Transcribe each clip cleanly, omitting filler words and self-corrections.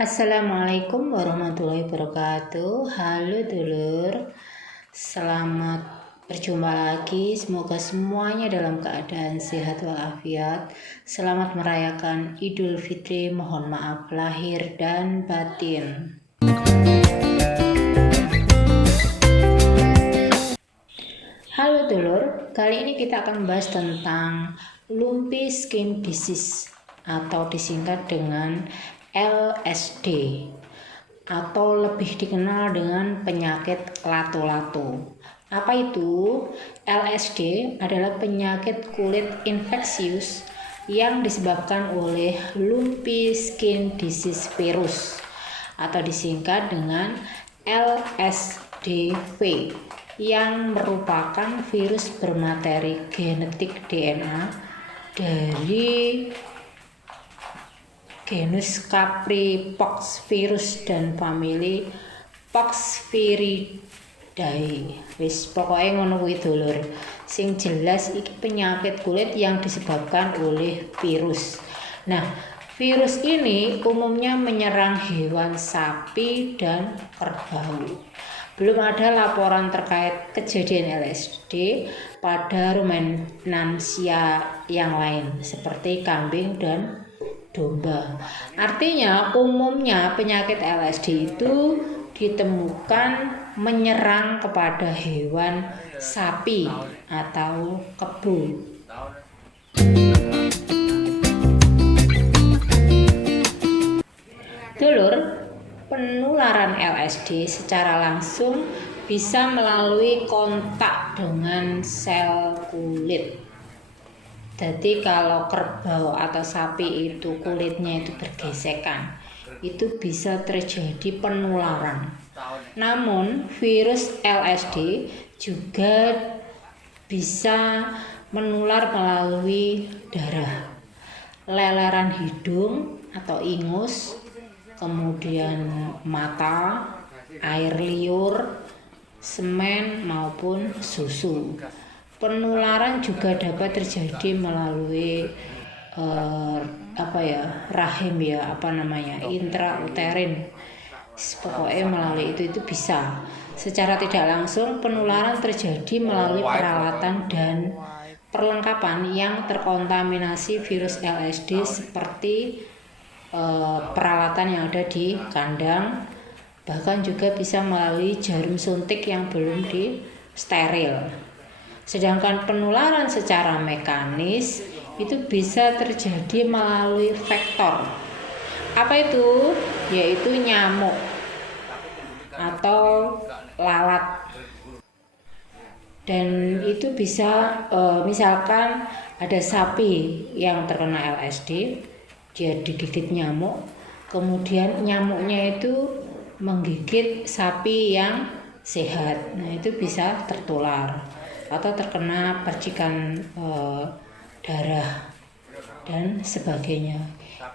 Assalamualaikum warahmatullahi wabarakatuh. Halo dulur, selamat berjumpa lagi. Semoga semuanya dalam keadaan sehat walafiat. Selamat merayakan Idul Fitri. Mohon maaf lahir dan batin. Halo dulur, kali ini kita akan membahas tentang lumpy skin disease atau disingkat dengan LSD atau lebih dikenal dengan penyakit lato-lato. Apa itu? LSD adalah penyakit kulit infeksius yang disebabkan oleh lumpy skin disease virus atau disingkat dengan LSDV yang merupakan virus bermateri genetik DNA dari genus Capripox virus dan famili Poxviridae. Wis pokoke ngono kuwi dulur. Sing jelas iki penyakit kulit yang disebabkan oleh virus. Nah, virus ini umumnya menyerang hewan sapi dan kerbau. Belum ada laporan terkait kejadian LSD pada rumenansia yang lain seperti kambing dan domba. Artinya umumnya penyakit LSD itu ditemukan menyerang kepada hewan sapi atau kebo. Dulur, penularan LSD secara langsung bisa melalui kontak dengan sel kulit. Jadi kalau kerbau atau sapi itu kulitnya itu bergesekan, itu bisa terjadi penularan. Namun virus LSD juga bisa menular melalui darah, leleran hidung atau ingus, kemudian mata, air liur, semen maupun susu. Penularan juga dapat terjadi melalui rahim intrauterin. Pokoknya melalui itu bisa. Secara tidak langsung penularan terjadi melalui peralatan dan perlengkapan yang terkontaminasi virus LSD seperti peralatan yang ada di kandang, bahkan juga bisa melalui jarum suntik yang belum steril. Sedangkan penularan secara mekanis itu bisa terjadi melalui vektor. Apa itu? Yaitu nyamuk atau lalat. Dan itu bisa misalkan ada sapi yang terkena LSD, dia digigit nyamuk, kemudian nyamuknya itu menggigit sapi yang sehat. Nah, itu bisa tertular atau terkena percikan darah dan sebagainya.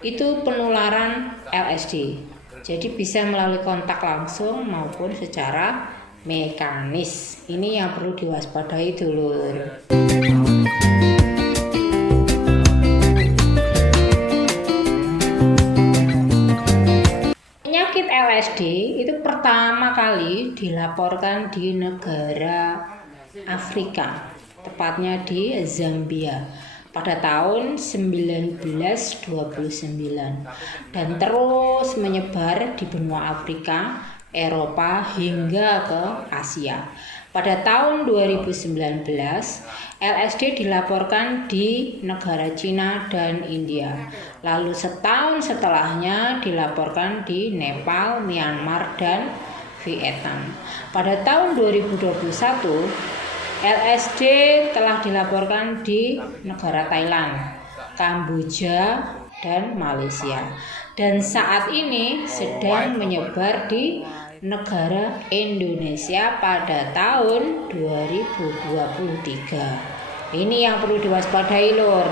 Itu penularan LSD. Jadi bisa melalui kontak langsung maupun secara mekanis. Ini yang perlu diwaspadai dulur. Penyakit LSD itu pertama kali dilaporkan di negara Afrika, tepatnya di Zambia pada tahun 1929 dan terus menyebar di benua Afrika, Eropa hingga ke Asia. Pada tahun 2019, LSD dilaporkan di negara Cina dan India. Lalu setahun setelahnya dilaporkan di Nepal, Myanmar, dan Vietnam. Pada tahun 2021, LSD telah dilaporkan di negara Thailand, Kamboja, dan Malaysia. Dan saat ini sedang menyebar di negara Indonesia pada tahun 2023. Ini yang perlu diwaspadai, lur.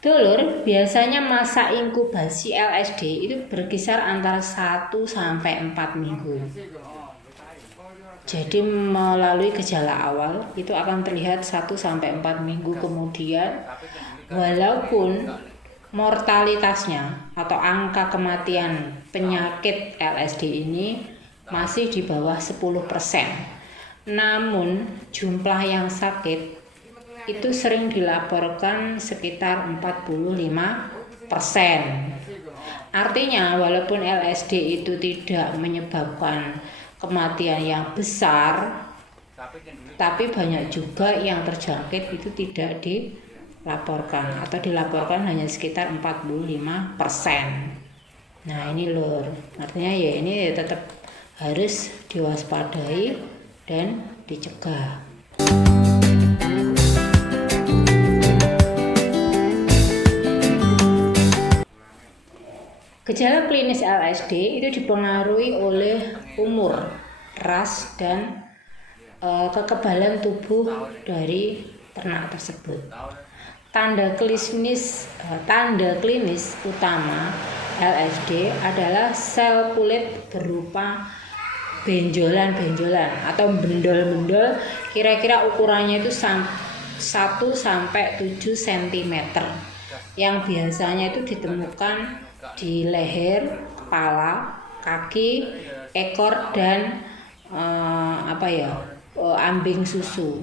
Dulur, biasanya masa inkubasi LSD itu berkisar antara 1 sampai 4 minggu. Jadi melalui gejala awal itu akan terlihat 1-4 minggu kemudian, walaupun mortalitasnya atau angka kematian penyakit LSD ini masih di bawah 10%. Namun jumlah yang sakit itu sering dilaporkan sekitar 45%. Artinya walaupun LSD itu tidak menyebabkan kematian yang besar, tapi banyak juga yang terjangkit itu tidak dilaporkan atau dilaporkan hanya sekitar 45%. Nah ini lur, artinya ya ini tetap harus diwaspadai dan dicegah. Gejala klinis LSD itu dipengaruhi oleh umur, ras, dan kekebalan tubuh dari ternak tersebut. Tanda klinis utama LSD adalah sel kulit berupa benjolan-benjolan atau bendol-bendol, kira-kira ukurannya itu 1-7 cm, yang biasanya itu ditemukan di leher, kepala, kaki, ekor, dan ambing susu.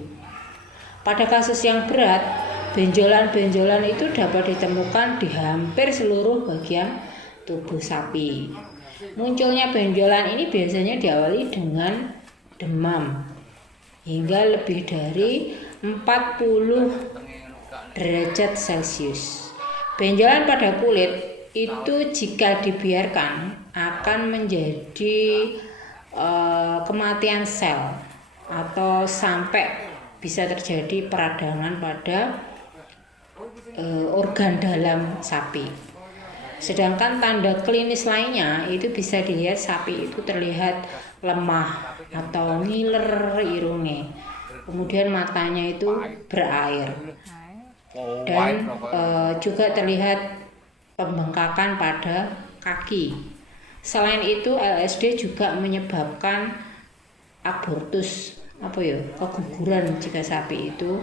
Pada kasus yang berat, benjolan-benjolan itu dapat ditemukan di hampir seluruh bagian tubuh sapi. Munculnya benjolan ini biasanya diawali dengan demam hingga lebih dari 40 derajat Celcius. Benjolan pada kulit itu jika dibiarkan akan menjadi kematian sel atau sampai bisa terjadi peradangan pada organ dalam sapi. Sedangkan tanda klinis lainnya itu bisa dilihat sapi itu terlihat lemah atau ngiler irungnya, kemudian matanya itu berair, dan juga terlihat pembengkakan pada kaki. Selain itu LSD juga menyebabkan abortus, keguguran jika sapi itu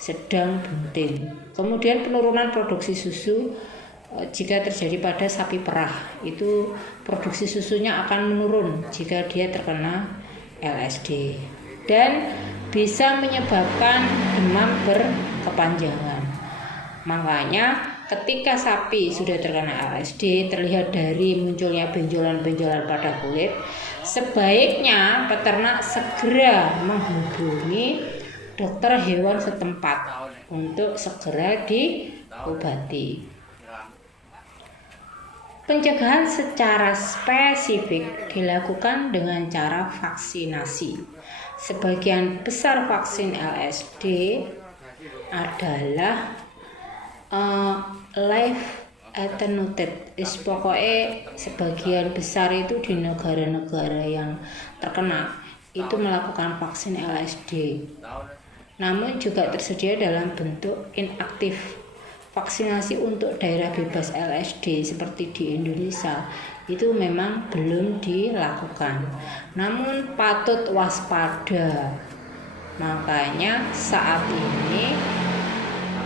sedang bunting. Kemudian penurunan produksi susu jika terjadi pada sapi perah, itu produksi susunya akan menurun jika dia terkena LSD, dan bisa menyebabkan demam berkepanjangan. Makanya ketika sapi sudah terkena LSD terlihat dari munculnya benjolan-benjolan pada kulit, sebaiknya peternak segera menghubungi dokter hewan setempat untuk segera diobati. Pencegahan secara spesifik dilakukan dengan cara vaksinasi. Sebagian besar vaksin LSD adalah live attenuated. Pokoknya sebagian besar itu di negara-negara yang terkena itu melakukan vaksin LSD. Namun juga tersedia dalam bentuk inaktif. Vaksinasi untuk daerah bebas LSD seperti di Indonesia itu memang belum dilakukan, namun patut waspada. Makanya saat ini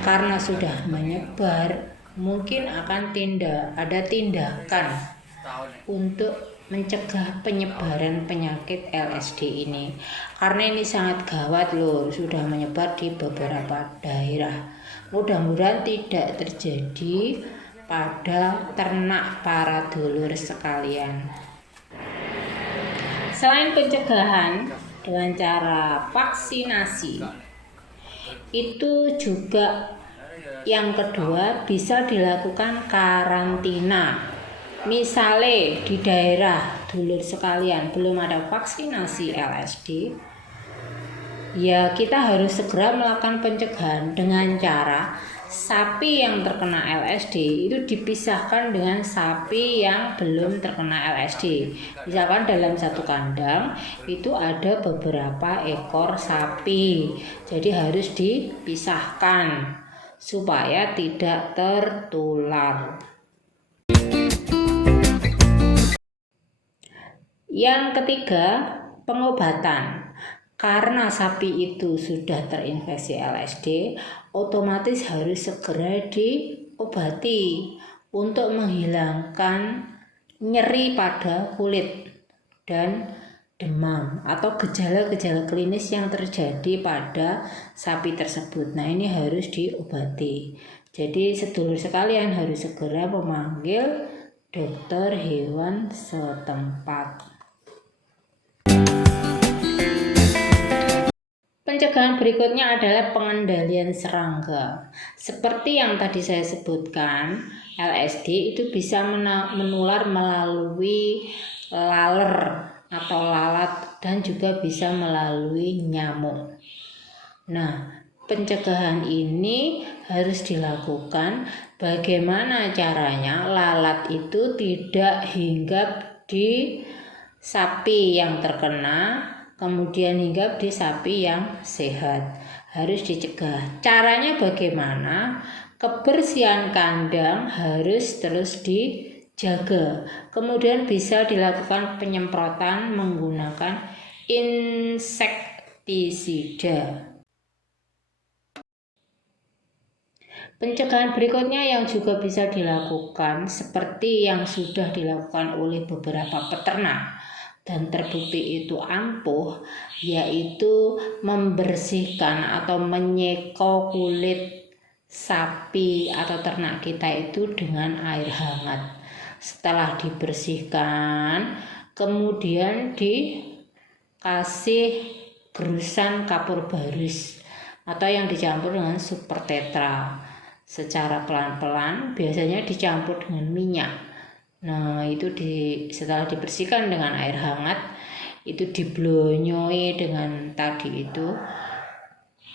karena sudah menyebar, mungkin akan ada tindakan untuk mencegah penyebaran penyakit LSD ini, karena ini sangat gawat loh, sudah menyebar di beberapa daerah. Mudah-mudahan tidak terjadi pada ternak para dulur sekalian. Selain pencegahan dengan cara vaksinasi, itu juga yang kedua bisa dilakukan karantina. Misalnya di daerah dulur sekalian belum ada vaksinasi LSD, ya kita harus segera melakukan pencegahan dengan cara sapi yang terkena LSD itu dipisahkan dengan sapi yang belum terkena LSD. Misalkan dalam satu kandang itu ada beberapa ekor sapi, jadi harus dipisahkan supaya tidak tertular. Yang ketiga, pengobatan. Karena sapi itu sudah terinfeksi LSD, otomatis harus segera diobati untuk menghilangkan nyeri pada kulit dan demam atau gejala-gejala klinis yang terjadi pada sapi tersebut. Nah, ini harus diobati. Jadi sedulur sekalian harus segera memanggil dokter hewan setempat. Pencegahan berikutnya adalah pengendalian serangga. Seperti yang tadi saya sebutkan, LSD itu bisa menular melalui laler atau lalat dan juga bisa melalui nyamuk. Nah, pencegahan ini harus dilakukan. Bagaimana caranya? Lalat itu tidak hinggap di sapi yang terkena, kemudian hinggap di sapi yang sehat. Harus dicegah. Caranya bagaimana? Kebersihan kandang harus terus dijaga. Kemudian bisa dilakukan penyemprotan menggunakan insektisida. Pencegahan berikutnya yang juga bisa dilakukan seperti yang sudah dilakukan oleh beberapa peternak dan terbukti itu ampuh, yaitu membersihkan atau menyeko kulit sapi atau ternak kita itu dengan air hangat. Setelah dibersihkan, kemudian dikasih gerusan kapur barus atau yang dicampur dengan super tetra secara pelan-pelan, biasanya dicampur dengan minyak. Nah, itu setelah dibersihkan dengan air hangat, itu diblonyoi dengan tadi itu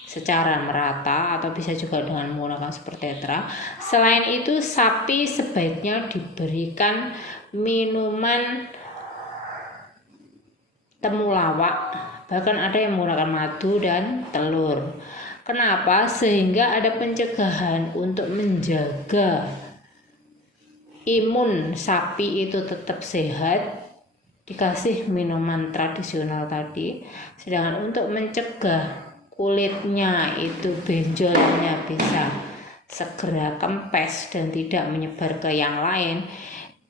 secara merata atau bisa juga dengan menggunakan super tetra. Selain itu, sapi sebaiknya diberikan minuman temulawak, bahkan ada yang menggunakan madu dan telur. Kenapa? Sehingga ada pencegahan untuk menjaga imun sapi itu tetap sehat, dikasih minuman tradisional tadi. Sedangkan untuk mencegah kulitnya itu benjolnya bisa segera kempes dan tidak menyebar ke yang lain,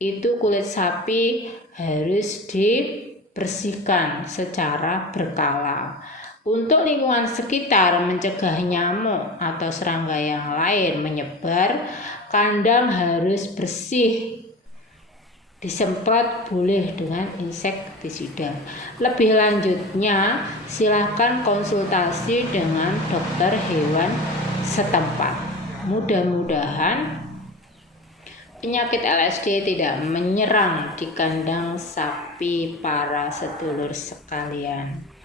itu kulit sapi harus dibersihkan secara berkala. Untuk lingkungan sekitar mencegah nyamuk atau serangga yang lain menyebar, kandang harus bersih. Disemprot boleh dengan insektisida. Lebih lanjutnya, silakan konsultasi dengan dokter hewan setempat. Mudah-mudahan penyakit LSD tidak menyerang di kandang sapi para sedulur sekalian.